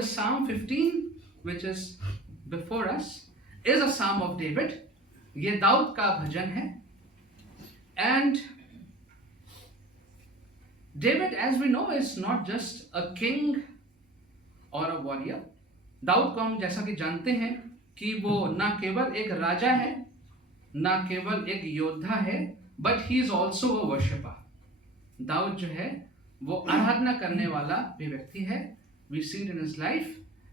the Psalm 15, which is before us, is a Psalm of David. ये दाऊद का भजन है. And David, as we know, is not just a king or a warrior. Dawood को हम जैसा कि जानते हैं कि वो ना केवल एक राजा है, ना केवल एक योद्धा है, but he is also a worshipper. Dawood जो है वो आराधना करने वाला भी व्यक्ति है. We see it in his life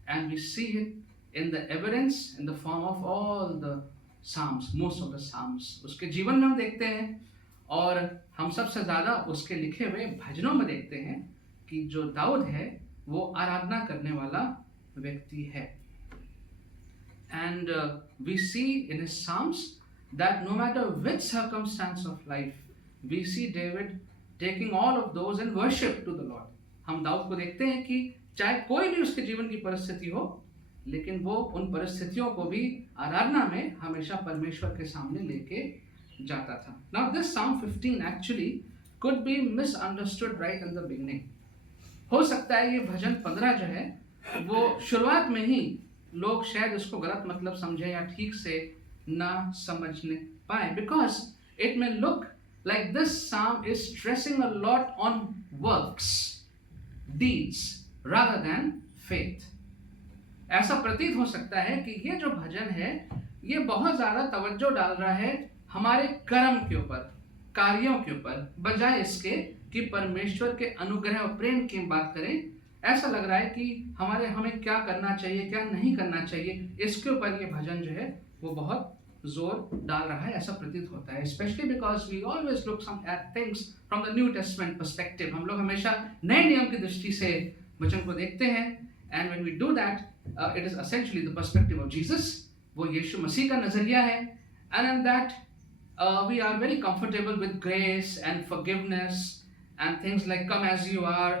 and we see it in the evidence in the form of all the psalms, most of the psalms. उसके जीवन में हम देखते हैं और हम सबसे ज़्यादा उसके लिखे हुए भजनों में देखते हैं कि जो दाऊद है वो आराधना करने वाला व्यक्ति है. And we see in his psalms that no matter which circumstance of life, we see David taking all of those in worship to the Lord. हम दाऊद को देखते हैं कि चाहे कोई भी उसके जीवन की परिस्थिति हो, लेकिन वो उन परिस्थितियों को भी आराधना में हमेशा परमेश्वर के सामने लेके जाता था. Now this Psalm 15 actually could be misunderstood right in the beginning. हो सकता है ये भजन 15 जो है वो शुरुआत में ही लोग शायद उसको गलत मतलब समझे या ठीक से ना समझने पाए, because it may look like this psalm is stressing a lot on works, deeds rather than faith. ऐसा प्रतीत हो सकता है कि ये जो भजन है ये बहुत ज़्यादा तवज्जो डाल रहा है हमारे कर्म के ऊपर, कार्यों के ऊपर, बजाय इसके कि परमेश्वर के अनुग्रह और प्रेम की बात करें. ऐसा लग रहा है कि हमें क्या करना चाहिए, क्या नहीं करना चाहिए, इसके ऊपर ये भजन जो है वो बहुत जोर डाल रहा है, ऐसा प्रतीत होता है. Specially because we always look some at things from the New Testament perspective. हम लोग हमेशा नए नियम की दृष्टि से वचन को देखते हैं. And when we do that, it is essentially the perspective of Jesus. वो यीशु मसीह का नजरिया है. And in that we are very comfortable with grace and forgiveness and things like come as you are.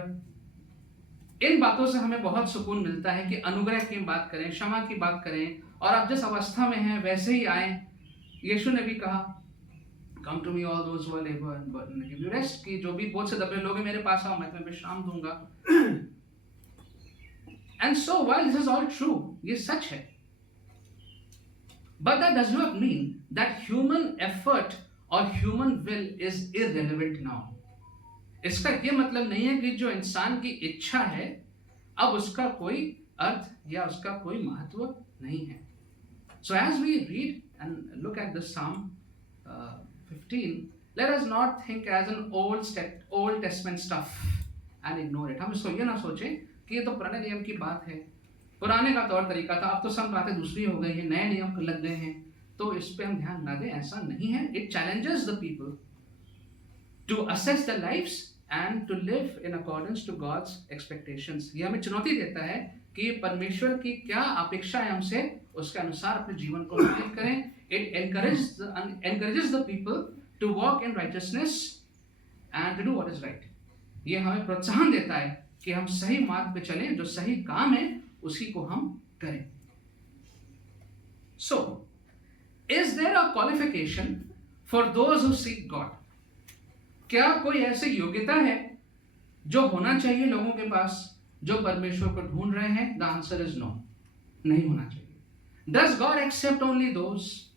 इन बातों से हमें बहुत सुकून मिलता है कि अनुग्रह की बात करें, क्षमा की बात करें, और आप जिस अवस्था में हैं वैसे ही आए. यीशु ने भी कहा come to me all those who are labor and burden, give you rest, कि जो भी बोझ से दबे लोग मेरे पास आओ, मैं तुम्हें विश्राम दूंगा. And so while this is all true, ये सच है, but that does not mean that human effort or human will is irrelevant now. इसका ये मतलब नहीं है कि जो इंसान की इच्छा है अब उसका कोई अर्थ या उसका कोई महत्व नहीं है. So as we read and look at the Psalm 15, let us not think as an Old Testament stuff and ignore it. हम इसको ये ना सोचें कि ये तो पुराने नियम की बात है, पुराने का तौर तरीका था, अब तो सब बातें दूसरी हो गई हैं, नए नियम लग गए हैं, तो इस पे हम ध्यान ना दें. ऐसा नहीं है. It challenges the people to assess their lives and to live in accordance to God's expectations. ये हमें चुनौती देता है कि परमेश्वर की क्या अपेक्षा है हमसे, उसके अनुसार अपने जीवन को व्यतीत करें. It encourages the people to walk in righteousness and to do what is right. ये हमें प्रोत्साहन देता है कि हम सही मार्ग पे चलें, जो सही काम है उसी को हम करें. So, is there a qualification for those who seek God? क्या कोई ऐसी योग्यता है जो होना चाहिए लोगों के पास जो परमेश्वर को ढूंढ रहे हैं? The answer is no. नहीं होना चाहिए. Does God accept only those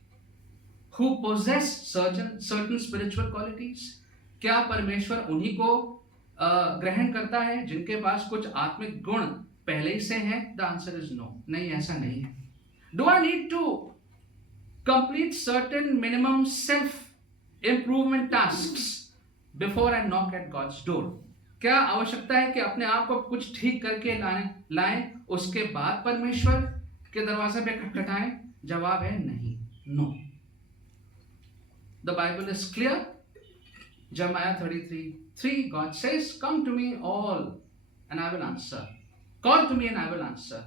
who possess certain spiritual qualities? क्या परमेश्वर उन्हीं को ग्रहण करता है जिनके पास कुछ आत्मिक गुण पहले ही से हैं? The answer is no. नहीं, ऐसा नहीं है. Do I need to complete certain minimum self-improvement tasks before I knock at God's door? क्या आवश्यकता है कि अपने आप को कुछ ठीक करके लाएं उसके बाद परमेश्वर के दरवाजे पे खटखटाएं? जवाब है नहीं, no. The Bible is clear. Jeremiah 33:3, God says, come to me all and I will answer. Call to me and I will answer.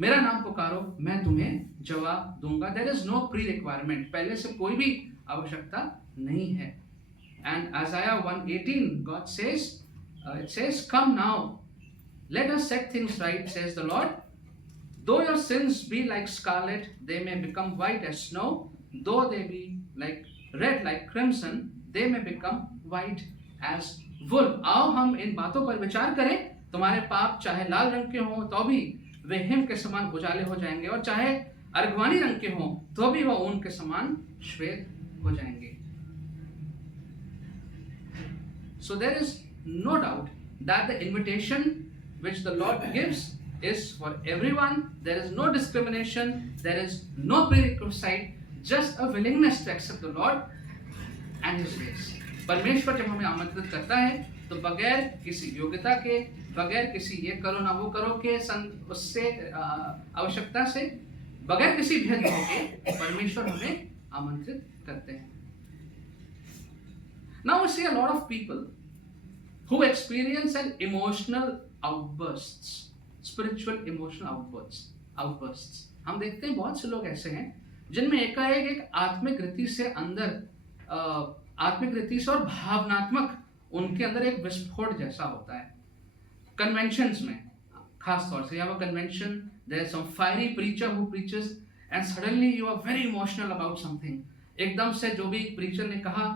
मेरा नाम पुकारो, मैं तुम्हें जवाब दूंगा. There is no pre-requirement. पहले से कोई भी आवश्यकता नहीं है. And Isaiah 1:18, God says, it says, come now, let us set things right, says the Lord. Though your sins be like scarlet, they may become white as snow. Though they be like red like crimson, they may become white as wool. आओ हम इन बातों पर विचार करें तुम्हारे पाप चाहे लाल रंग के हों तो भी वे हिम के समान उजाले हो जाएंगे, और चाहे अर्गवानी रंग के हों तो भी वह ऊन के समान श्वेत हो जाएंगे. So there is no doubt that the invitation which the Lord gives is for everyone. There is no discrimination, there is no prerequisite, just a willingness to accept the Lord and His ways. परमेश्वर जब हमें आमंत्रित करता है तो बगैर किसी योग्यता के, बगैर किसी ये करो ना वो करो के उससे आवश्यकता से, बगैर किसी भेदभाव के परमेश्वर हमें आमंत्रित करते हैं. Now we see a lot of people who experience an emotional outbursts, spiritual emotional outbursts. हम देखते हैं बहुत से लोग ऐसे हैं जिनमें एकाएक एक आत्मिक रीति से आत्मिक रीति से और भावनात्मक उनके अंदर एक विस्फोट जैसा होता है. कन्वेंशंस में खास तौर से, you have a convention, there is some fiery preacher who preaches and suddenly you are very emotional about something. एकदम से जो भी preacher ने कहा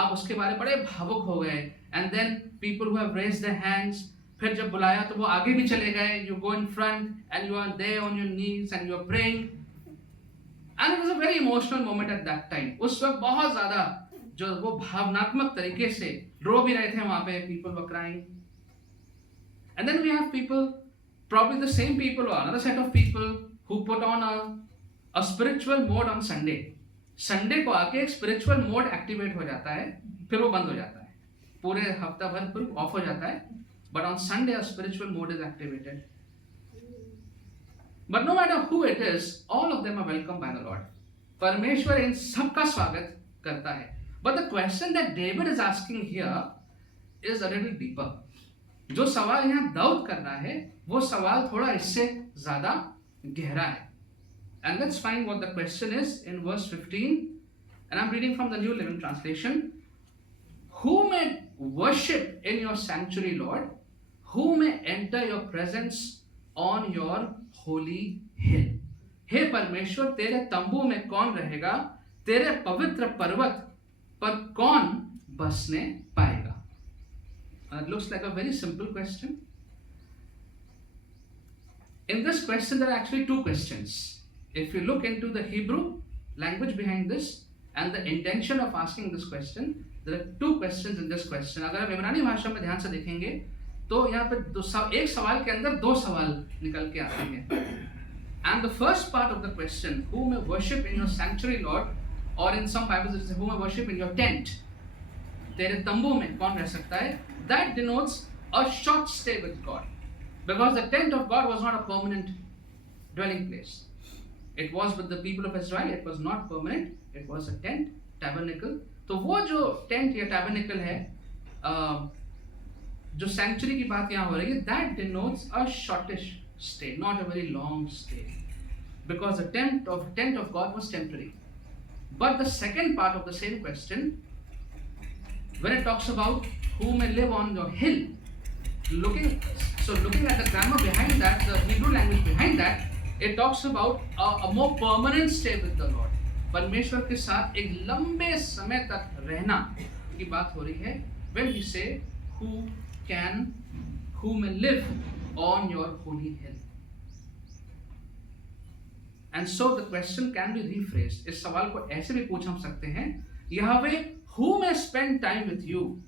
आप उसके बारे में बड़े भावुक हो गए. And then people who have raised their hands, फिर जब बुलाया तो वो आगे भी चले गए. You go in front and you are there on your knees and you are praying. And it was a very emotional moment at that time. उस वक्त बहुत ज़्यादा जो वो भावनात्मक तरीके से रो भी रहे थे वहाँ पे. People were crying. And then we have people, probably the same people or another set of people who put on a spiritual mode on Sunday. Sunday को आके एक स्पिरिचुअल मोड एक्टिवेट हो जाता है, फिर वो बंद हो जाता है. पूरे हफ्ता भर फिर ऑफ हो जाता है, but on Sunday a spiritual mode is activated. But no matter who it is, all of them are welcome by the Lord. परमेश्वर इन सबका स्वागत करता है. But the question that David is asking here is a little deeper. जो सवाल यहाँ दाऊद कर रहा है वो सवाल थोड़ा इससे ज्यादा गहरा है. And let's find what the question is in verse 15. And I'm reading from the New Living Translation. Who may worship in your sanctuary, Lord? Who may enter your presence on your holy hill? हे परमेश्वर, तेरे तंबू में कौन रहेगा? तेरे पवित्र पर्वत पर कौन बसने पाएगा? It looks like a very simple question. In this question, there are actually two questions. If you look into the Hebrew language behind this and the intention of asking this question, there are two questions in this question. अगर आप इब्रानी भाषा में ध्यान से देखेंगे तो यहाँ पे एक सवाल के अंदर दो सवाल निकल के आते हैं. And the first part of the question, who may worship in your sanctuary, Lord, or in some Bibles it says, who may worship in your tent? तेरे तंबू में कौन रह सकता है? That denotes a short stay with God, because the tent of God was not a permanent dwelling place. It was with the people of Israel. It was not permanent. It was a tent, tabernacle. तो वो जो tent या tabernacle है, जो sanctuary की बात यहाँ हो रही है, that denotes a shortish stay, not a very long stay, because the tent of God was temporary. But the second part of the same question, when it talks about who may live on your hill, looking at the grammar behind that, the Hebrew language behind that, it talks about a more permanent stay with the Lord. परमेश्वर के साथ एक लंबे समय तक रहना की बात हो रही है. When we say who may live on your holy hill. And so the question can be rephrased. इस सवाल को ऐसे भी पूछ हम सकते हैं, Yahweh, who may spend time with you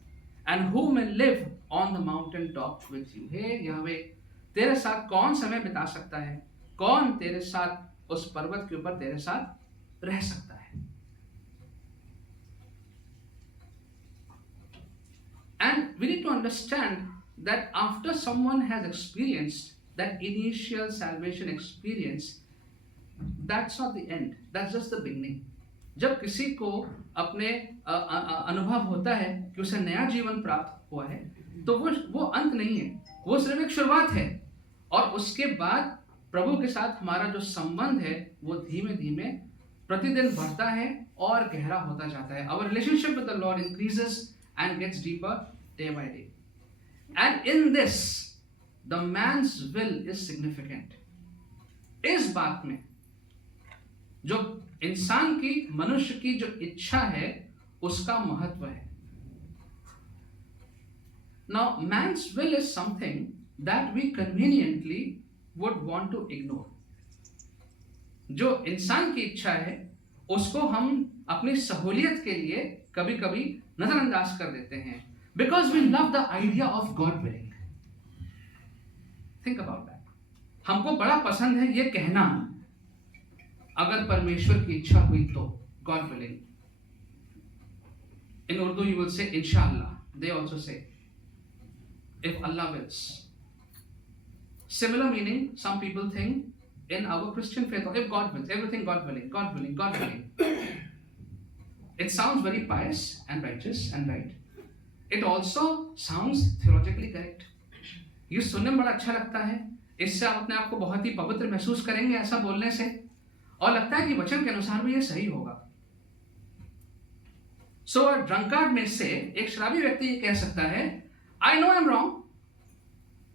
and who may live on the mountain top with you? Hey Yahweh, तेरे साथ कौन समय बिता सकता है? कौन तेरे साथ उस पर्वत के ऊपर तेरे साथ रह सकता है? And we need to understand that after someone has experienced that initial salvation experience, that's not the end, that's just the beginning. जब किसी को अपने अनुभव होता है कि उसे नया जीवन प्राप्त हुआ है, तो वो अंत नहीं है, वो सिर्फ एक शुरुआत है. और उसके बाद प्रभु के साथ हमारा जो संबंध है वो धीमे धीमे प्रतिदिन बढ़ता है और गहरा होता जाता है. Our relationship with the Lord increases and gets deeper day by day. And in this, the man's will is significant. इस बात में जो इंसान की, मनुष्य की जो इच्छा है उसका महत्व है. Now, man's will is something that we conveniently would want to ignore. जो इंसान की इच्छा है उसको हम अपनी सहूलियत के लिए कभी कभी नजरअंदाज कर देते हैं, because we love the idea of God willing. Think about that. हमको बड़ा पसंद है ये कहना, अगर परमेश्वर की इच्छा हुई तो, God willing. In Urdu you will say inshallah. They also say if Allah wills. Similar meaning, some people think in our Christian faith, if God wills, everything God willing, God willing, God willing. It sounds very pious and righteous and right. It also sounds theologically correct. ये सुनने में बड़ा अच्छा लगता है. इससे आप अपने आप को बहुत ही पवित्र महसूस करेंगे ऐसा बोलने से, और लगता है कि वचन के अनुसार भी ये सही होगा. So a drunkard में से एक शराबी व्यक्ति ये कह सकता है, I know I'm wrong,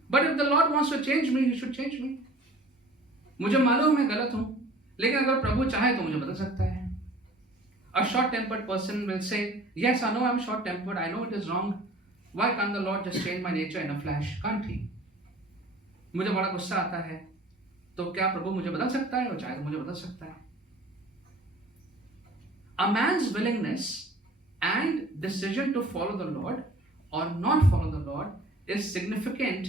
but if the Lord wants to change me, He should change me. मुझे मालूम मैं गलत हूं, लेकिन अगर प्रभु चाहे तो मुझे बदल सकता है. A short-tempered person will say, yes, I know I'm short-tempered, I know it is wrong. Why can't the Lord just change my nature in a flash? Can't He? मुझे बड़ा गुस्सा आता है, तो क्या प्रभु मुझे बदल सकता है? और चाहे तो मुझे बदल सकता है. A man's willingness and decision to follow the Lord or not follow the Lord is significant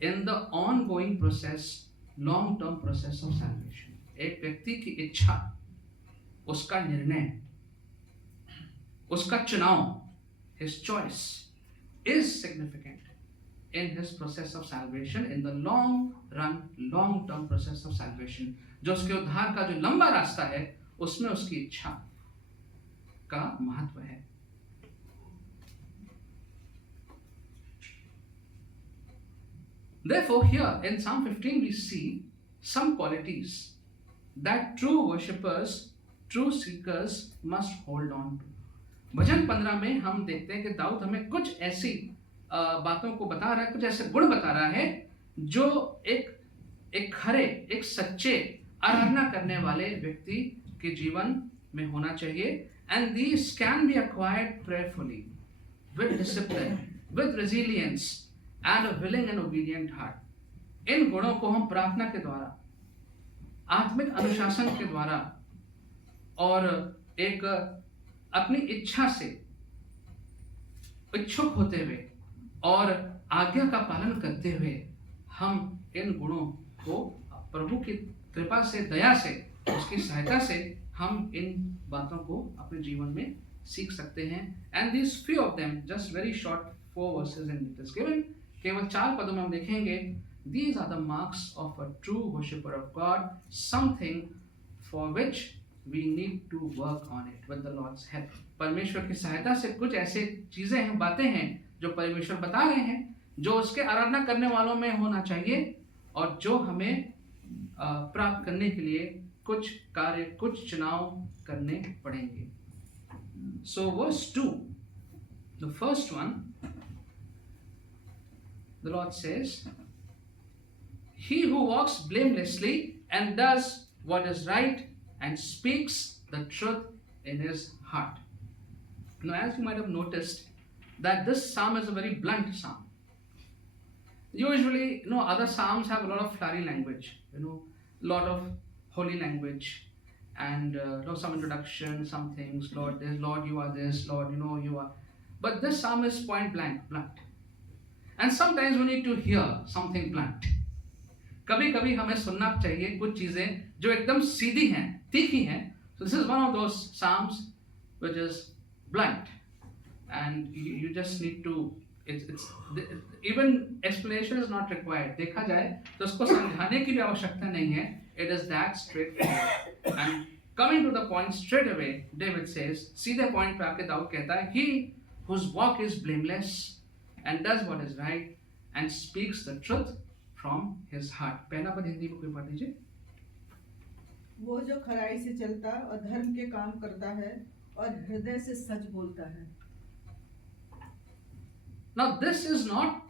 in the ongoing process, long-term process of salvation. एक व्यक्ति की इच्छा, उसका निर्णय, उसका चुनाव, his choice is significant in his process of salvation, in the long run, long-term process of salvation. जो उसके उद्धार का जो लंबा रास्ता है, उसमें उसकी इच्छा का महत्व है. Therefore, here in Psalm 15 we see some qualities that true worshippers, true seekers must hold on to. भजन 15 में हम देखते हैं कि दाऊद हमें कुछ ऐसी बातों को बता रहा है, कुछ ऐसे गुण बता रहा है जो एक खरे, एक सच्चे आराधना करने वाले व्यक्ति के जीवन में होना चाहिए. And these can be acquired prayerfully, with discipline, with resilience, and a willing and obedient heart. इन गुणों को हम प्रार्थना के द्वारा, आत्मिक अनुशासन के द्वारा और एक अपनी इच्छा से इच्छुक होते हुए और आज्ञा का पालन करते हुए हम इन गुणों को प्रभु की कृपा से, दया से, उसकी सहायता से हम इन बातों को अपने जीवन में सीख सकते हैं. And these few of them, just very short 4 verses in it is given, केवल 4 पदों में हम देखेंगे. These are the marks of a true worshipper of God, something for which we need to work on it with the Lord's help. परमेश्वर की सहायता से कुछ ऐसे चीजें हैं, बातें हैं जो परमेश्वर बता रहे हैं, जो उसके आराधना करने वालों में होना चाहिए और जो हमें प्राप्त करने के लिए कुछ कार्य, कुछ चुनाव करने पड़ेंगे. So verse 2, the first one, the Lord says, he who walks blamelessly and does what is right and speaks the truth in his heart. Now, as you might have noticed, that this psalm is a very blunt psalm. Usually, other psalms have a lot of flowery language, a lot of holy language, and some introduction, some things. Lord, this, Lord, you are this. Lord, you are. But this psalm is point blank, blunt. And sometimes we need to hear something blunt. कभी कभी हमें सुनना चाहिए कुछ चीजें जो एकदम सीधी हैं, तीखी हैं. So this is one of those psalms which is blunt, and you just need to. It's even explanation is not required. देखा जाए तो उसको समझाने की भी आवश्यकता नहीं है. It is that straightforward. And coming to the point straight away, David says, सीधे point पे आके दाऊद कहता है, he whose walk is blameless and does what is right and speaks the truth from his heart. पहला पद हिंदी में कोई पढ़ लीजिए. वो जो खराई से चलता और धर्म के काम करता है और हृदय से सच बोलता है. Now this is not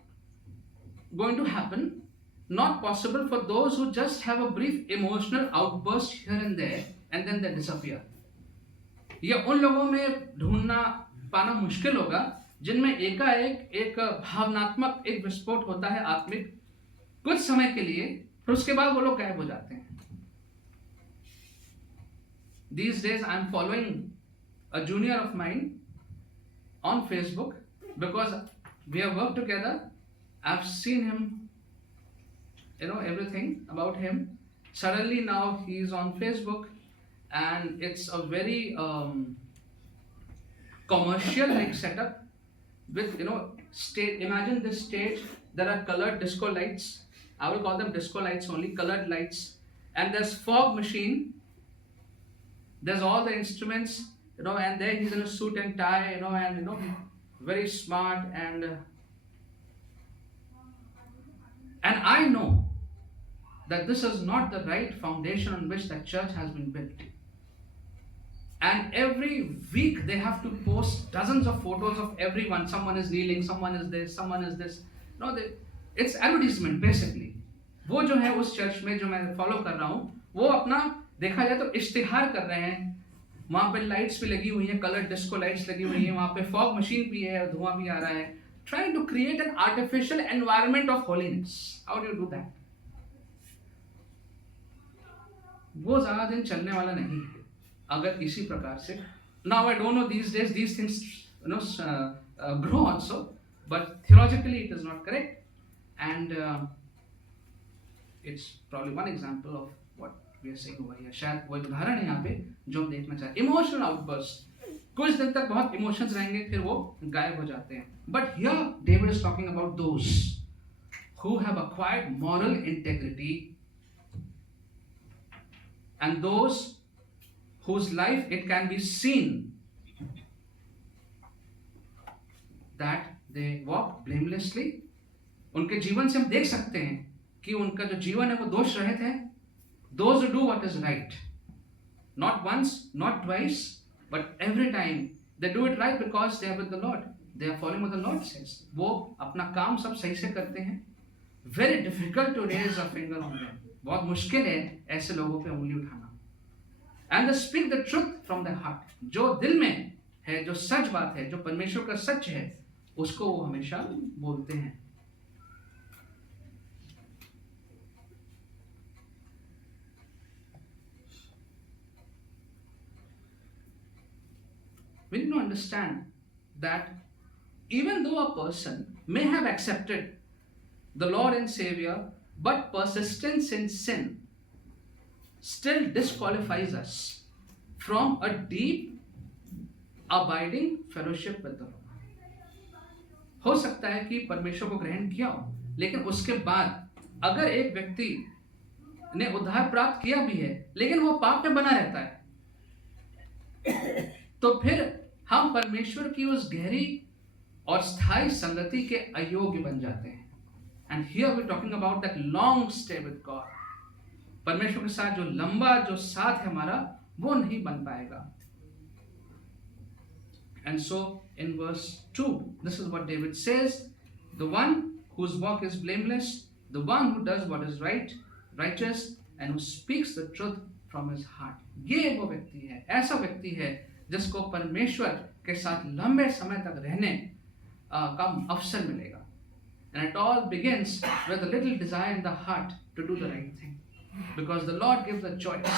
going to happen, not possible for those who just have a brief emotional outburst here and there and then they disappear. ये उन लोगों में ढूंढना पाना मुश्किल होगा जिनमें एकाएक एक भावनात्मक एक विस्फोट होता है आत्मिक कुछ समय के लिए, फिर उसके बाद वो लोग गायब हो जाते हैं. These days I am following a junior of mine on Facebook because we have worked together. I've seen him, everything about him. Suddenly now he is on Facebook, and it's a very commercial like setup with stage. Imagine this stage. There are colored disco lights. I will call them disco lights only, colored lights, and there's fog machine. There's all the instruments, and there he's in a suit and tie, and very smart, and I know that this is not the right foundation on which that church has been built. And every week they have to post dozens of photos of everyone. Someone is kneeling, someone is this, someone is this. It's advertisement basically. वो जो है उस church में जो मैं follow कर रहा हूँ, वो अपना देखा जाए तो इश्तिहार कर रहे हैं. वहाँ पे लाइट्स भी लगी हुई हैं, कलर डिस्को लाइट्स लगी हुई हैं, वहाँ पे फॉग मशीन भी है और धुआं भी आ रहा है. Trying to create an artificial environment of holiness. How do you do that? वो ज़्यादा दिन चलने वाला नहीं है अगर इसी प्रकार से. Now I don't know, these days these things grow also, but theologically it is not correct, and it's probably one example of what we are saying over here. शायद वो उदाहरण है यहाँ पे जो हम देखना चाहते हैं. इमोशनल आउटबर्स्ट, कुछ दिन तक बहुत इमोशंस रहेंगे, फिर वो गायब हो जाते हैं. But here David is talking about those who have acquired moral integrity, and those whose life it can be seen that they walk blamelessly. उनके जीवन से हम देख सकते हैं कि उनका जो जीवन है वो दोष रहित है. Those who do what is right, not once, not twice, but every time they do it right because they are with the Lord. They are following what the Lord says. वो अपना काम सब सही से करते हैं. Very difficult to raise a finger on them. बहुत मुश्किल है ऐसे लोगों पे उंगली उठाना. And they speak the truth from their heart. जो दिल में है, जो सच बात है, जो परमेश्वर का सच है, उसको वो हमेशा बोलते हैं. We need to understand that even though a person may have accepted the Lord and Savior, but persistence in sin still disqualifies us from a deep, abiding fellowship with the Lord. हो सकता है कि परमेश्वर को ग्रहण किया हो, लेकिन उसके बाद अगर एक व्यक्ति ने उद्धार प्राप्त किया भी है, लेकिन वो पाप में बना रहता है, तो फिर हम परमेश्वर की उस गहरी और स्थायी संगति के अयोग्य बन जाते हैं. And here we talking about that long stay with God. परमेश्वर के साथ जो लंबा जो साथ है हमारा, वो नहीं बन पाएगा. And so in verse 2 this is what David says, the one whose walk is blameless, the one who does what is right, righteous, and who speaks the truth from his heart. ये वो व्यक्ति है, ऐसा व्यक्ति है जिसको परमेश्वर के साथ लंबे समय तक रहने का अवसर मिलेगा. And it all begins with a little desire in the heart to do the right thing, because the Lord gives the choice.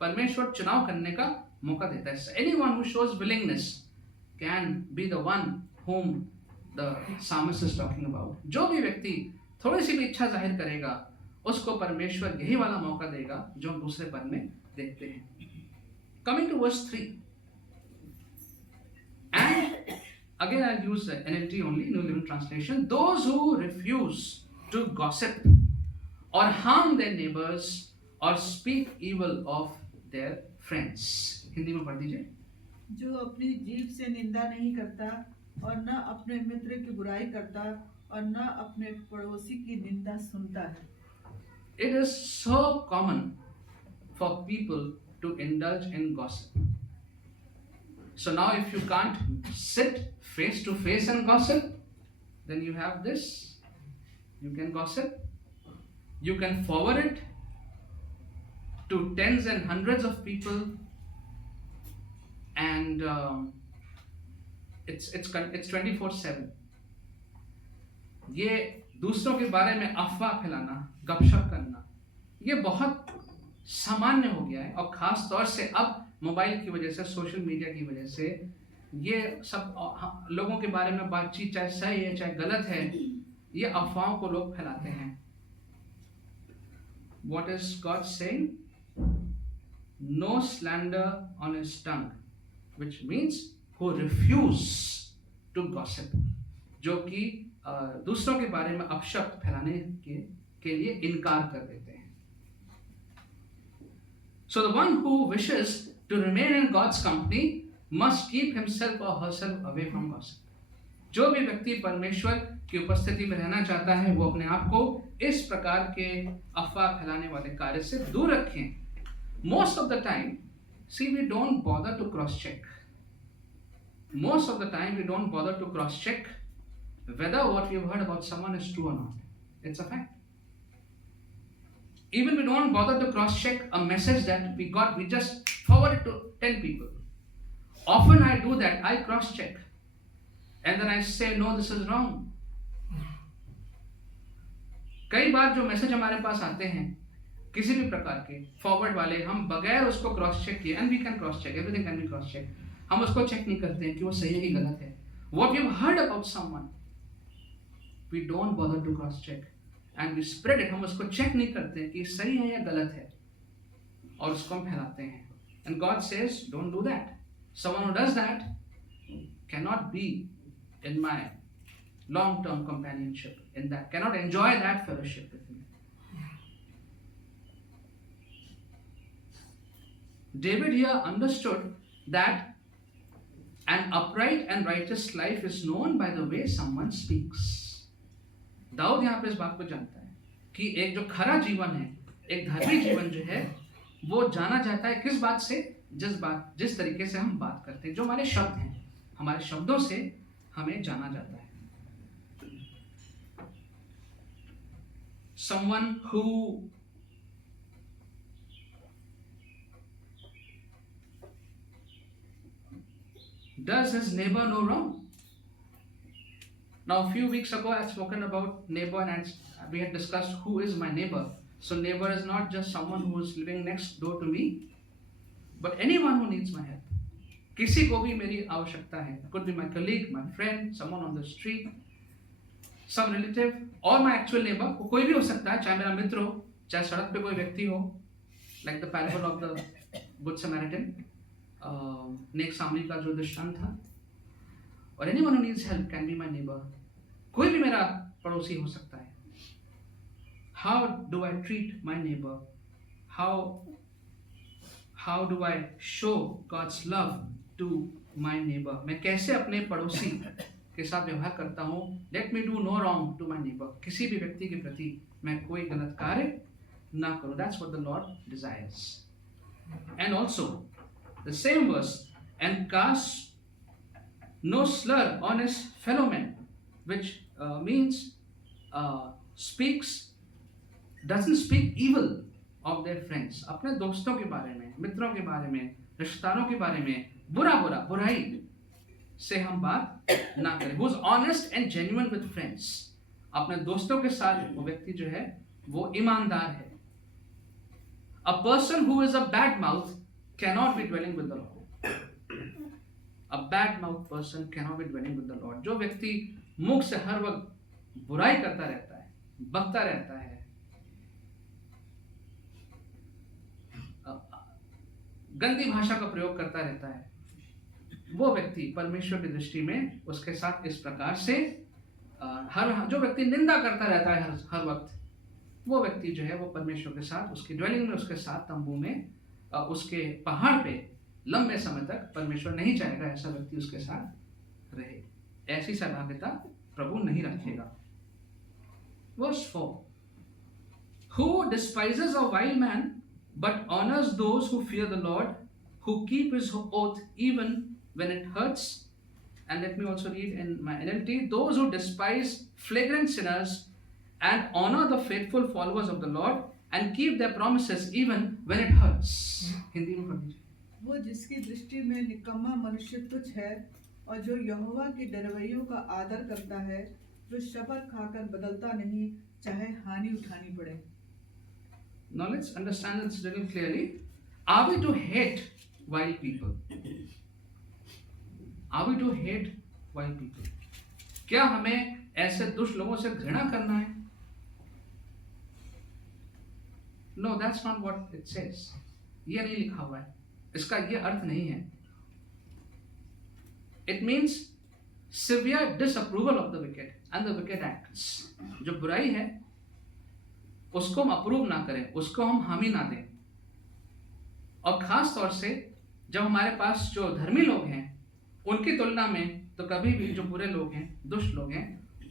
परमेश्वर चुनाव करने का मौका देता है. So anyone who shows willingness can be the one whom the psalmist is talking about. जो भी व्यक्ति थोड़ी सी भी इच्छा जाहिर करेगा, उसको परमेश्वर यही वाला मौका देगा जो हम दूसरे पद में देखते हैं. Coming to verse 3. And again I'll use the NLT only, New Living Translation. Those who refuse to gossip or harm their neighbors or speak evil of their friends. Hindi में पढ़ दीजिए. जो अपनी जीभ से निंदा नहीं करता और न अपने मित्र की बुराई करता और न अपने पड़ोसी की निंदा सुनता है. It is so common for people to indulge in gossip. So now if you can't sit face to face and gossip, then you have this. You can gossip. You can forward it to tens and hundreds of people, and it's 24/7. ये दूसरों के बारे में अफवाह फैलाना, गपशप करना, ये बहुत सामान्य हो गया है। और खास तौर से अब मोबाइल की वजह से, सोशल मीडिया की वजह से ये सब लोगों के बारे में बातचीत, चाहे सही है चाहे गलत है, ये अफवाहों को लोग फैलाते हैं। What is God saying? No slander on his tongue, which means who refuse to gossip, जो कि दूसरों के बारे में अपशब्द फैलाने के लिए इनकार कर देते हैं। So the one who wishes to remain in God's company must keep himself or herself away from gossip. जो भी व्यक्ति परमेश्वर की उपस्थिति में रहना चाहता है, वो अपने आप को इस प्रकार के अफवाह फैलाने वाले कार्य से दूर रखें। Most of the time, see, we don't bother to cross check. Most of the time, we don't bother to cross check whether what we have heard about someone is true or not. It's a fact. Even we don't bother to cross check a message that we got, we just forward it to 10 people. Often I do that, I cross check. And then I say, no, this is wrong. कई बार जो message हमारे पास आते हैं किसी भी प्रकार के forward वाले, हम बगैर उसको क्रॉस चेक किए, and we can cross check, everything can be cross check, हम उसको चेक नहीं करते हैं कि वो सही है कि गलत है। What we have heard about someone, we don't bother to cross check and we spread it, हम उसको चेक नहीं करते हैं कि सही है या गलत है, और उसको हम फैलाते हैं। And God says don't do that. Someone who does that can not be in my long-term companionship, in that cannot enjoy that fellowship with me. David here understood that an upright and righteous life is known by the way someone speaks. दाऊद यहाँ पे इस बात को जानता है कि एक जो खरा जीवन है, एक धार्मिक जीवन जो है, वो जाना जाता है किस बात से? जिस तरीके से हम बात करते हैं, जो हमारे शब्द हैं, हमारे शब्दों से हमें जाना जाता है। Someone who does his neighbor no wrong. Now, a few weeks ago, I had spoken about neighbor, and we had discussed who is my neighbor. So, neighbor is not just someone who is living next door to me, but anyone who needs my help. किसी को भी मेरी आवश्यकता है, could be my colleague, my friend, someone on the street, some relative, और my actual neighbor, वो कोई भी हो सकता है, चाहे मेरा मित्र हो, चाहे सड़क पे कोई व्यक्ति हो, like the parable of the good Samaritan, नेक सामरी का जो दृष्टांत था, और anyone who needs help can be my neighbor, कोई भी मेरा पड़ोसी हो सकता है। How do I treat my neighbor? How do I show God's love to my neighbor? मैं कैसे अपने पड़ोसी के साथ व्यवहार करता हूँ? Let me do no wrong to my neighbor. किसी भी व्यक्ति के प्रति मैं कोई गलत कार्य ना करूँ. That's what the Lord desires. And also, the same verse, and cast no slur on his fellow men, which means doesn't speak evil of their friends. अपने दोस्तों के बारे में, मित्रों के बारे में, रिश्तेदारों के बारे में बुराई से हम बात ना करें. Who's honest and genuine with friends. अपने दोस्तों के साथ वो व्यक्ति जो है वो ईमानदार है. A person who is a bad mouth cannot be dwelling with the Lord. A bad mouth person cannot be dwelling with the Lord. जो व्यक्ति मुख से हर वक्त बुराई करता रहता है, बकता रहता है, गंदी भाषा का प्रयोग करता रहता है, वो व्यक्ति परमेश्वर की दृष्टि में उसके साथ इस प्रकार से जो व्यक्ति निंदा करता रहता है हर वक्त, वो व्यक्ति जो है वो परमेश्वर के साथ, उसकी ड्वेलिंग में, उसके साथ तंबू में, उसके पहाड़ पे लंबे समय तक परमेश्वर नहीं चाहेगा ऐसा व्यक्ति उसके साथ रहे. ऐसी सहभागिता प्रभु नहीं रखेगा. Verse 4. Who despises a vile man but honors those who fear the Lord, who keep his oath even when it hurts. And let me also read in my NLT. Those who despise flagrant sinners and honor the faithful followers of the Lord and keep their promises even when it hurts. Hindi में पढ़ लीजिए. वो जिसकी दृष्टि में निकम्मा मनुष्य तुच्छ है और जो यहोवा के डरवैयों का आदर करता है जो शपथ खाकर बदलता नहीं, चाहे हानि उठानी पड़े। Now let's understand this little clearly. Are we to hate wild people? Are we to hate wild people? क्या हमें ऐसे दुष्ट लोगों से घृणा करना है? No, that's not what it says. ये नहीं लिखा हुआ है, इसका ये अर्थ नहीं है. It means severe disapproval of the wicked and the wicked acts. जो बुराई है उसको हम अप्रूव ना करें, उसको हम हामी ना दें. और खास तौर से जब हमारे पास जो धर्मी लोग हैं उनकी तुलना में तो कभी भी जो बुरे लोग हैं, दुष्ट लोग हैं,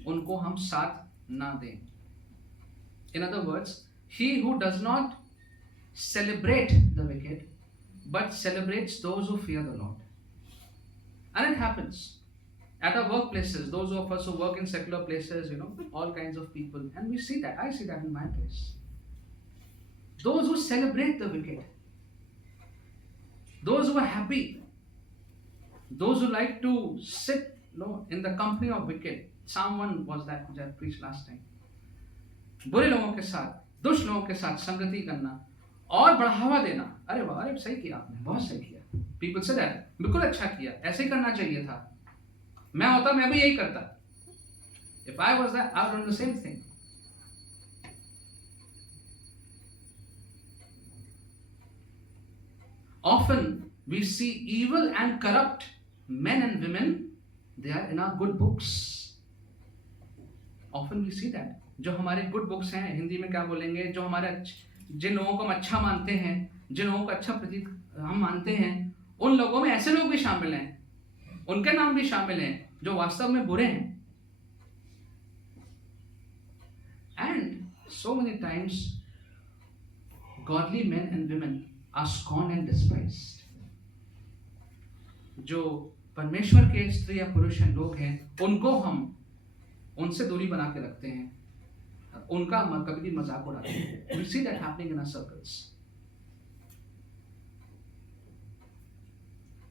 उनको हम साथ ना दें. In other words, he who does not celebrate the wicked but celebrates those who fear the Lord. And it happens at our workplaces, those of us who work in secular places, all kinds of people, and we see that. I see that in my place. Those who celebrate the wicked, those who are happy, those who like to sit in the company of wicked. Psalm 1 was that which I preached last time. बुरे लोगों के साथ, दुष्ट लोगों के साथ संगति करना और बढ़ावा देना. अरे वाह, अरे सही किया आपने, बहुत सही किया. People say that, बिल्कुल अच्छा किया, ऐसे ही करना चाहिए था. मैं होता मैं भी यही करता. If I was that, I would do the same thing. Often we see evil and corrupt men and women. They are in our good books. Often we see that. जो हमारे गुड बुक्स हैं, हिंदी में क्या बोलेंगे, जो हमारे जिन लोगों को हम अच्छा मानते हैं, जिन लोगों को अच्छा प्रतीत हम मानते हैं, उन लोगों में ऐसे लोग भी शामिल हैं, उनके नाम भी शामिल हैं जो वास्तव में बुरे हैं. And so many times godly men and women are scorned and despised. जो परमेश्वर के स्त्री या पुरुष लोग हैं, उनको हम उनसे दूरी बना के रखते हैं, उनका कभी भी मजाक उड़ाते हैं. We see that happening in our circles.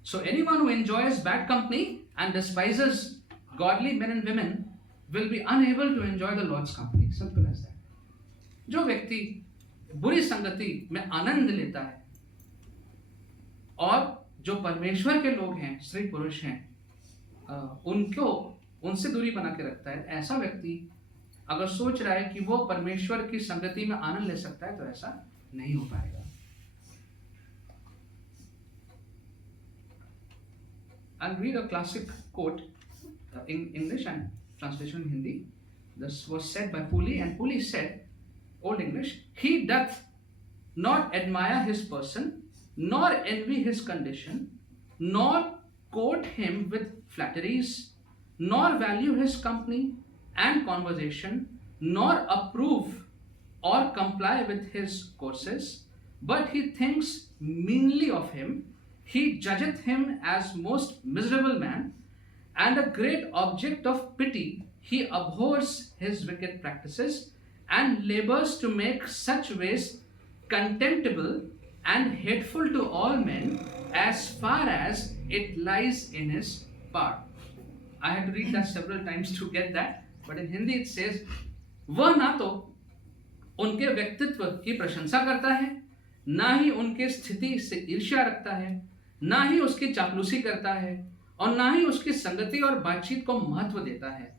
So anyone who enjoys bad company and despises godly men and women will be unable to enjoy the Lord's company. Simple as that. जो व्यक्ति बुरी संगति में आनंद लेता है और जो परमेश्वर के लोग हैं, स्त्री पुरुष हैं, उनसे दूरी बना के रखता है, ऐसा व्यक्ति अगर सोच रहा है कि वो परमेश्वर की संगति में आनंद ले सकता है, तो ऐसा नहीं हो पाएगा. I'll read a classic quote in English and translation in Hindi. This was said by Puli, and Puli said, Old English, he doth not admire his person, nor envy his condition, nor court him with flatteries, nor value his company and conversation, nor approve or comply with his courses, but he thinks meanly of him. He judgeth him as most miserable man, and a great object of pity. He abhors his wicked practices, and labors to make such ways contemptible and hateful to all men, as far as it lies in his power. I had to read that several times to get that, but in Hindi it says, वह ना तो उनके व्यक्तित्व की प्रशंसा करता है, ना ही उनके स्थिति से ईर्ष्या रखता है, ना ही उसकी चापलूसी करता है, और ना ही उसकी संगति और बातचीत को महत्व देता है,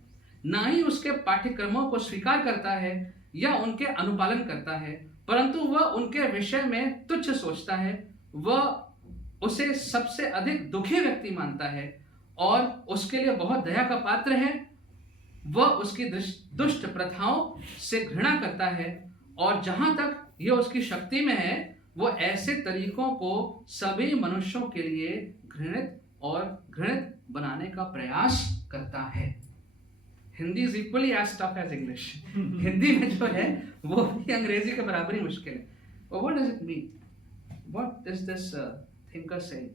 ना ही उसके पाठ्यक्रमों को स्वीकार करता है या उनके अनुपालन करता है, परंतु वह उनके विषय में तुच्छ सोचता है. वह उसे सबसे अधिक दुखी व्यक्ति मानता है और उसके लिए बहुत दया का पात्र है. वह उसकी दुष्ट प्रथाओं से घृणा करता है, और जहां तक यह उसकी शक्ति में है, वो ऐसे तरीकों को सभी मनुष्यों के लिए घृणित बनाने का प्रयास करता है. Hindi is equally as tough as English. Hindi में जो है वो भी अंग्रेजी के बराबर ही मुश्किल है. What does it mean? What is this thinker saying?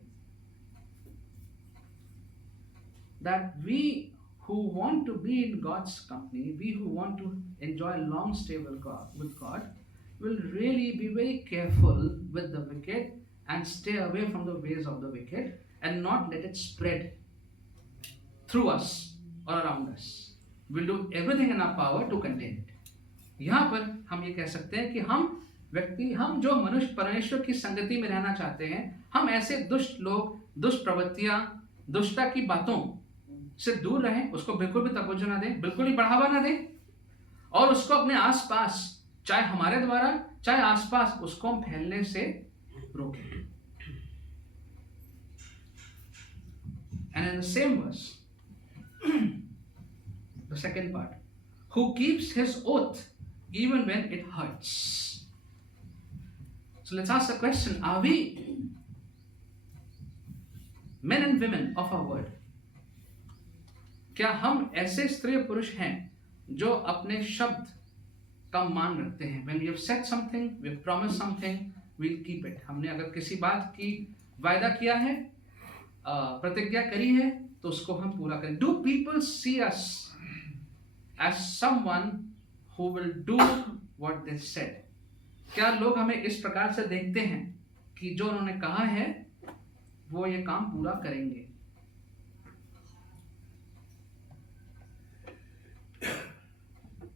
That we who want to be in God's company, we who want to enjoy a long stay with God, will really be very careful with the wicked and stay away from the ways of the wicked and not let it spread through us or around us. Will do everything in our power to contain it. यहाँ पर हम ये कह सकते हैं कि हम जो मनुष्य परमेश्वर की संगति में रहना चाहते हैं, हम ऐसे दुष्ट लोग, दुष्ट प्रवृत्तियां, दुष्टता की बातों से दूर रहें, उसको बिल्कुल भी तवज्जो ना दें, बिल्कुल ही बढ़ावा ना दें, और उसको अपने आसपास, चाहे हमारे द्वारा चाहे आसपास, उसको हम फैलने से रोकें। And in the same verse, the second part, who keeps his oath even when it hurts. So let's ask the question, are we men and women of our word? क्या हम ऐसे स्त्री पुरुष हैं जो अपने शब्द का मान रखते हैं? When we have said something, we have promised something, we'll keep it. हमने अगर किसी बात की वायदा किया है, प्रतिज्ञा करी है, तो उसको हम पूरा करें। Do people see us as someone who will do what they said? क्या लोग हमें इस प्रकार से देखते हैं कि जो उन्होंने कहा है वो ये काम पूरा करेंगे?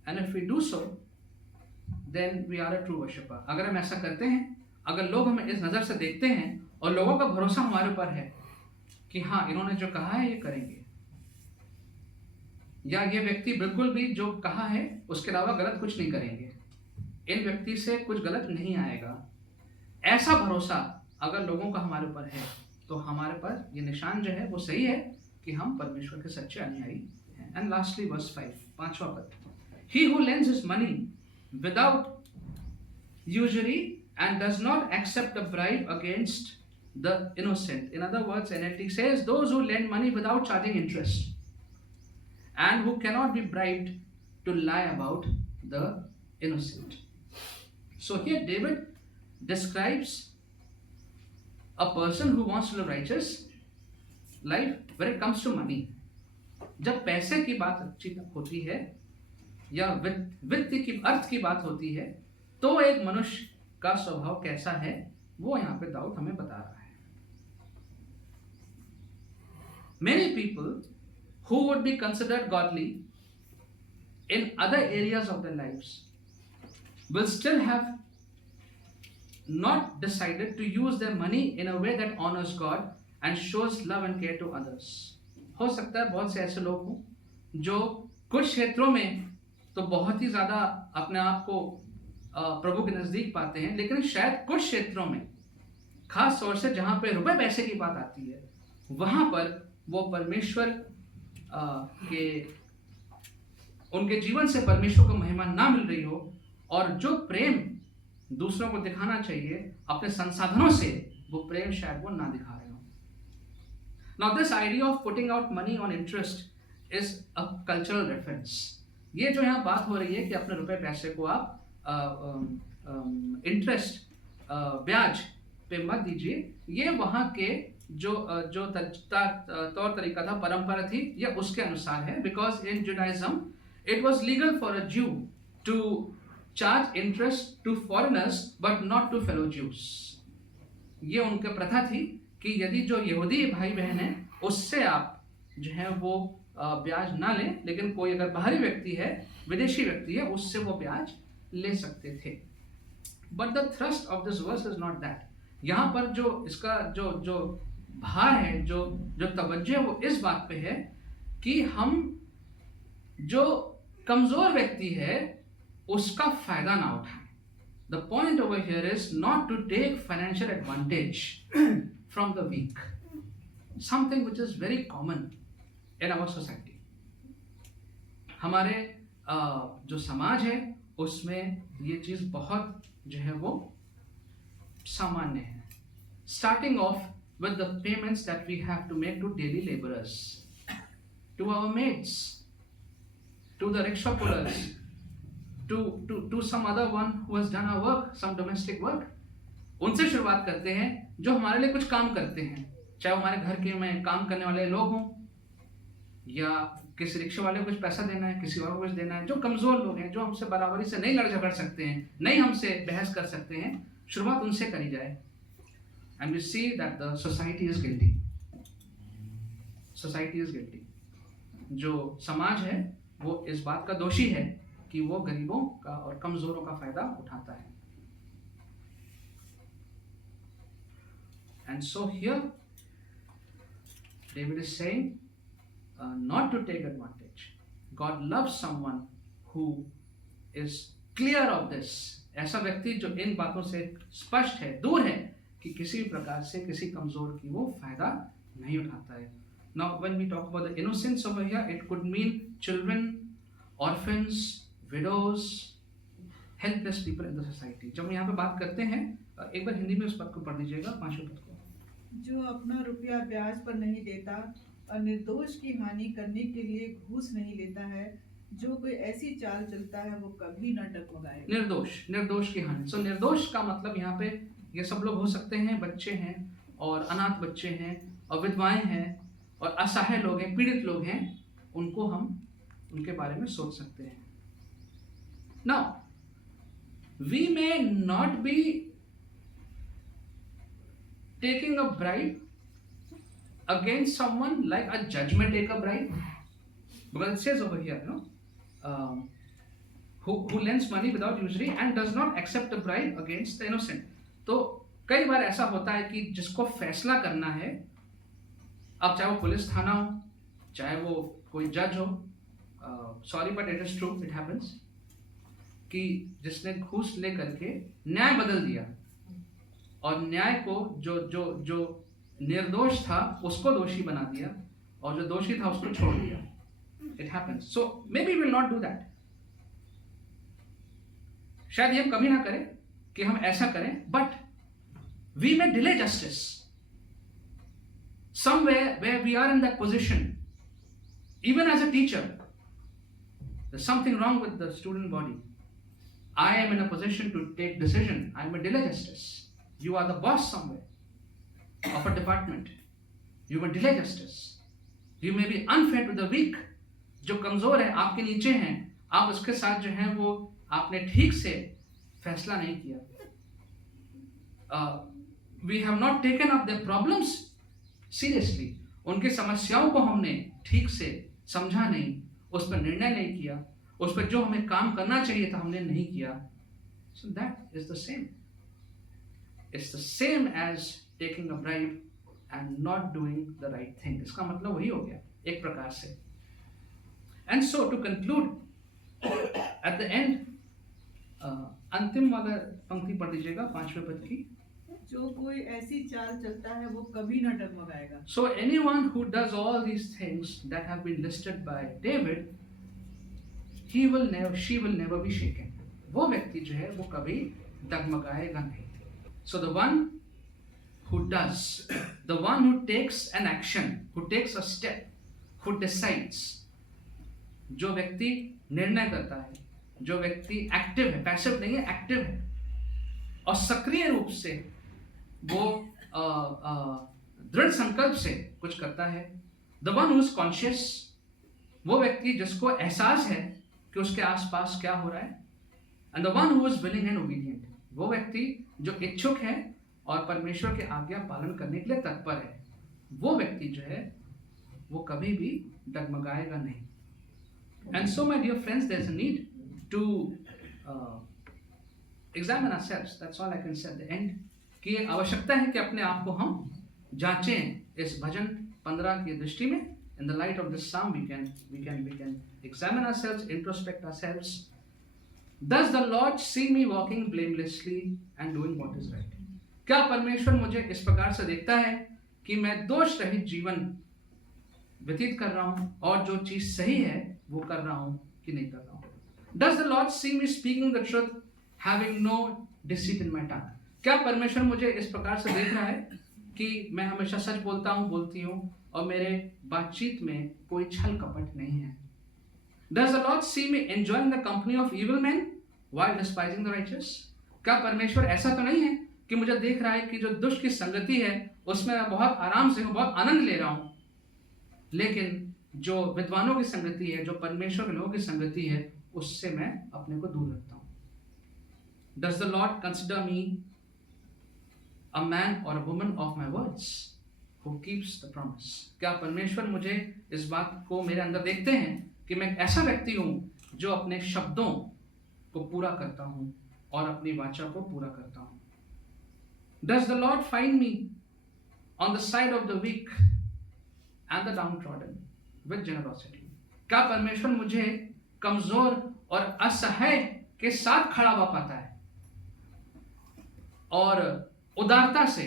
And if we do so, then we are a true worshipper. अगर हम ऐसा करते हैं, अगर लोग हमें इस नजर से देखते हैं और लोगों का भरोसा हमारे ऊपर है कि हाँ, इन्होंने जो कहा है ये करेंगे, या ये व्यक्ति बिल्कुल भी जो कहा है उसके अलावा गलत कुछ नहीं करेंगे, इन व्यक्ति से कुछ गलत नहीं आएगा, ऐसा भरोसा अगर लोगों का हमारे ऊपर है, तो हमारे पर ये निशान जो है वो सही है कि हम परमेश्वर के सच्चे अनुयायी हैं। एंड लास्टली वर्स 5, 5वां पद, he who lends his money without usury and does not accept a bribe against the innocent. In other words, NLT says those who lend money without charging interest and who cannot be bribed to lie about the innocent. So here David describes a person who wants to live righteous life when it comes to money. जब पैसे की बात अच्छी होती है या वित्त की अर्थ की बात होती है, तो एक मनुष्य का स्वभाव कैसा है वो यहाँ पे दाऊद हमें बता रहा है। Many people who would be considered godly in other areas of their lives will still have not decided to use their money in a way that honors God and shows love and care to others. हो सकता है बहुत से ऐसे लोग हों जो कुछ क्षेत्रों में तो बहुत ही ज्यादा अपने आप को प्रभु के नजदीक पाते हैं, लेकिन शायद कुछ क्षेत्रों में, खास तौर से जहां पे रुपए पैसे की बात आती है, वहां पर वो परमेश्वर के उनके जीवन से परमेश्वर को महिमा ना मिल रही हो, और जो प्रेम दूसरों को दिखाना चाहिए अपने संसाधनों से, वो प्रेम शायद वो ना दिखा रहे हो। Now this idea of putting out money on interest is a cultural reference. ये जो यहाँ बात हो रही है कि अपने रुपए पैसे को आप इंटरेस्ट ब्याज पे मत दीजिए, ये वहाँ के जो तौर तरीका था, परंपरा थी, ये उसके अनुसार है। Because in Judaism it was legal for a Jew to charge interest to foreigners but not to fellow Jews. ये उनकी प्रथा थी कि यदि जो यहूदी भाई बहन है उससे आप जो है वो ब्याज ना लें, लेकिन कोई अगर बाहरी व्यक्ति है, विदेशी व्यक्ति है, उससे वो ब्याज ले सकते थे। But the thrust of this verse is not that. यहाँ पर जो इसका जो भार है, जो तवज्जो है, वो इस बात पे है कि हम जो कमजोर व्यक्ति है उसका फायदा ना उठाएं। The point over here is not to take financial advantage from the weak, something which is very common in our society. हमारे जो समाज है उसमें ये चीज बहुत जो है वो सामान्य है। Starting of with the payments that we have to make to daily laborers, to our maids, to the rickshaw pullers, to some other one who has done our work, some domestic work. उनसे शुरुआत करते हैं जो हमारे लिए कुछ काम करते हैं, चाहे हमारे घर के में काम करने वाले लोग हों, या किसी रिक्शा वाले को कुछ पैसा देना है, किसी और को कुछ देना है, जो कमजोर लोग हैं, जो हमसे बराबरी से नहीं लड़ झगड़ सकते हैं, नहीं हमसे बहस कर सकते हैं, शुरुआत उनसे करी जाए। And we see that the society is guilty. Society is guilty. जो समाज है वो इस बात का दोषी है कि वो गरीबों का और कमजोरों का फायदा उठाता है. And so here David is saying not to take advantage. God loves someone who is clear of this. ऐसा व्यक्ति जो इन बातों से स्पष्ट है, दूर है कि किसी भी प्रकार से किसी कमजोर की वो फायदा नहीं उठाता है. Now when we talk about the innocents over here, it could mean children, orphans, widows, helpless people in the society. जब हम यहाँ पे बात करते हैं, एक बार हिंदी में उस पद को पढ़ दीजिएगा, 5वें पद को. जो अपना रुपया ब्याज पर नहीं देता और निर्दोष की हानि करने के लिए घूस नहीं लेता है, जो कोई ऐसी चाल चलता है वो कभी न डगमगाएगा. निर्दोष की हानि. सो निर्दोष का मतलब यहाँ पे ये सब लोग हो सकते हैं, बच्चे हैं और अनाथ बच्चे हैं और विधवाएं हैं और असहाय लोग हैं, पीड़ित लोग हैं, उनको हम उनके बारे में सोच सकते हैं. Now we may not be taking a bribe against someone like a judge may take a bribe, because it says over here, who lends money without usury and does not accept a bribe against the innocent. तो कई बार ऐसा होता है कि जिसको फैसला करना है, अब चाहे वो पुलिस थाना हो, चाहे वो कोई जज हो, sorry but it is true, it happens, कि जिसने घूस ले करके न्याय बदल दिया और न्याय को जो जो जो निर्दोष था उसको दोषी बना दिया और जो दोषी था उसको छोड़ दिया. It happens. So may be will not do that. शायद ये हम कभी ना करें कि हम ऐसा करें, but we may delay justice somewhere where we are in that position. Even as a teacher, there's something wrong with the student body. I am in a position to take decision. I may delay justice. You are the boss somewhere of a department. You may delay justice. You may be unfair to the weak. जो कमजोर है, आपके नीचे हैं, आप उसके साथ जो हैं वो आपने ठीक से फैसला नहीं किया. We have not taken up their problems seriously. उनकी समस्याओं को हमने ठीक से समझा नहीं, उस पर निर्णय नहीं किया, उस पर जो हमें काम करना चाहिए था हमने नहीं किया. So that is the same. It's the same as taking a bribe and not doing the right thing. इसका मतलब वही हो गया एक प्रकार से. And so to conclude, at the end, अंतिम वाला पंक्ति पढ़ दीजिएगा 5वें पद की. जो कोई ऐसी चाल चलता है वो कभी न डगमगाएगा. So anyone who does all these things that have been listed by David, she will never be shaken. वो व्यक्ति जो है वो कभी डगमगाएगा नहीं. So the one who does, the one who takes an action, who takes a step, who decides, जो व्यक्ति निर्णय करता है, जो व्यक्ति एक्टिव है, पैसिव नहीं है, एक्टिव है और सक्रिय रूप से वो दृढ़ संकल्प से कुछ करता है. The one who is conscious, वो व्यक्ति जिसको एहसास है कि उसके आसपास क्या हो रहा है. And the one who is willing and obedient, वो व्यक्ति जो इच्छुक है और परमेश्वर के आज्ञा पालन करने के लिए तत्पर है, वो व्यक्ति जो है वो कभी भी डगमगाएगा नहीं. And so my dear friends, there's a need to examine ourselves. That's all I can say at the end. कि आवश्यकता है कि अपने आप को हम जांचें इस भजन 15 की दृष्टि में. In the light of this psalm, we can examine ourselves, introspect ourselves. Does the Lord see me walking blamelessly and doing what is right? क्या परमेश्वर मुझे इस प्रकार से देखता है कि मैं दोष रहित जीवन व्यतीत कर रहा हूं और जो चीज सही है वो कर रहा हूं कि नहीं कर रहा हूं? Does the Lord see me speaking the truth, having no deceit in my tongue? क्या परमेश्वर मुझे इस प्रकार से देख रहा है कि मैं हमेशा सच बोलता हूं, बोलती हूं और मेरे बातचीत में कोई छल कपट नहीं है? Does the Lord see me enjoying the company of evil men while despising the righteous? क्या परमेश्वर ऐसा तो नहीं है कि मुझे देख रहा है कि जो दुष्ट की संगति है उसमें मैं बहुत आराम से हूं, बहुत आनंद ले रहा हूं, लेकिन जो विद्वानों की संगति है, जो परमेश्वर के लोगों की संगति है, उससे मैं अपने को दूर रखता हूं? Does the Lord consider me a man or a woman of my words who keeps the promise? क्या परमेश्वर मुझे इस बात को मेरे अंदर देखते हैं कि मैं एक ऐसा व्यक्ति हूं जो अपने शब्दों को पूरा करता हूं और अपनी वाचा को पूरा करता हूं। Does the Lord find me on the side of the weak and the downtrodden with generosity? क्या परमेश्वर मुझे कमजोर और असहाय के साथ खड़ा हुआ पाता है और उदारता से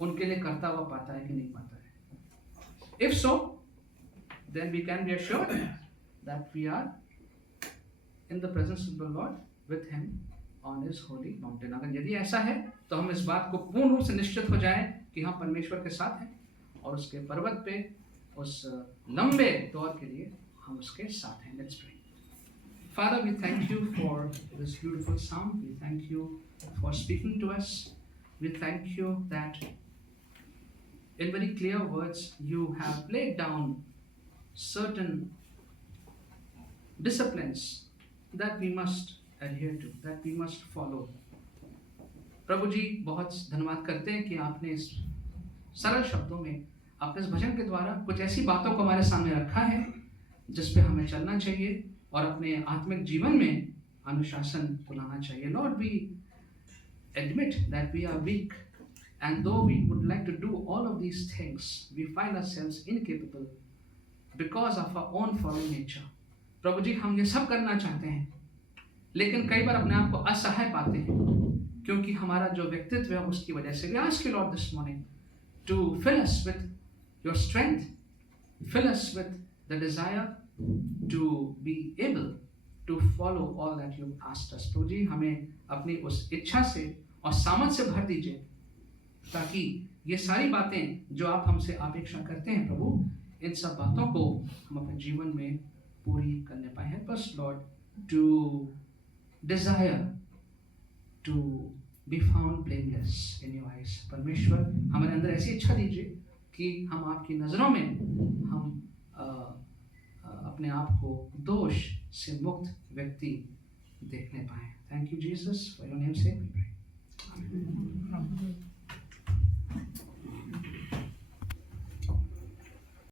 उनके लिए करता हुआ पाता है कि नहीं पाता है? If so, then we can be assured that we are in the presence of the Lord with him on his holy mountain. अगर यदि ऐसा है तो हम इस बात को पूर्ण रूप से निश्चित हो जाएं कि हम परमेश्वर के साथ हैं और उसके पर्वत पे उस लंबे दौर के लिए हम उसके साथ हैं। Let's pray. Father, we thank you for this beautiful psalm. We thank you for speaking to us. We thank you that in very clear words you have laid down certain disciplines that we must adhere to, that we must follow. प्रभु जी, बहुत धन्यवाद करते हैं कि आपने इस सरल शब्दों में आपने इस भजन के द्वारा कुछ ऐसी बातों को हमारे सामने रखा है जिस पे हमें चलना चाहिए और अपने आत्मिक जीवन में अनुशासन बुलाना चाहिए। Lord, we admit that we are weak, and though we would like to do all of these things, we find ourselves incapable because of our own fallen nature. प्रभु जी, हम ये सब करना चाहते हैं लेकिन कई बार अपने आप को असहाय पाते हैं क्योंकि हमारा जो व्यक्तित्व है उसकी वजह से। We ask you, Lord, this morning to fill us with your strength, fill us with the desire to be able to follow all that you've asked us. प्रभु जी, हमें अपनी उस इच्छा से और सामर्थ से भर दीजिए ताकि ये सारी बातें जो आप हमसे अपेक्षा करते हैं प्रभु, इन सब बातों को हम अपने जीवन में पूरी करने पाए। Help us, Lord, to desire to be found blameless in your eyes. परमेश्वर, हमारे अंदर ऐसी इच्छा दीजिए कि हम आपकी नज़रों में हम अपने आप को दोष से मुक्त व्यक्ति देखने पाए। Thank you, Jesus, for your name's sake.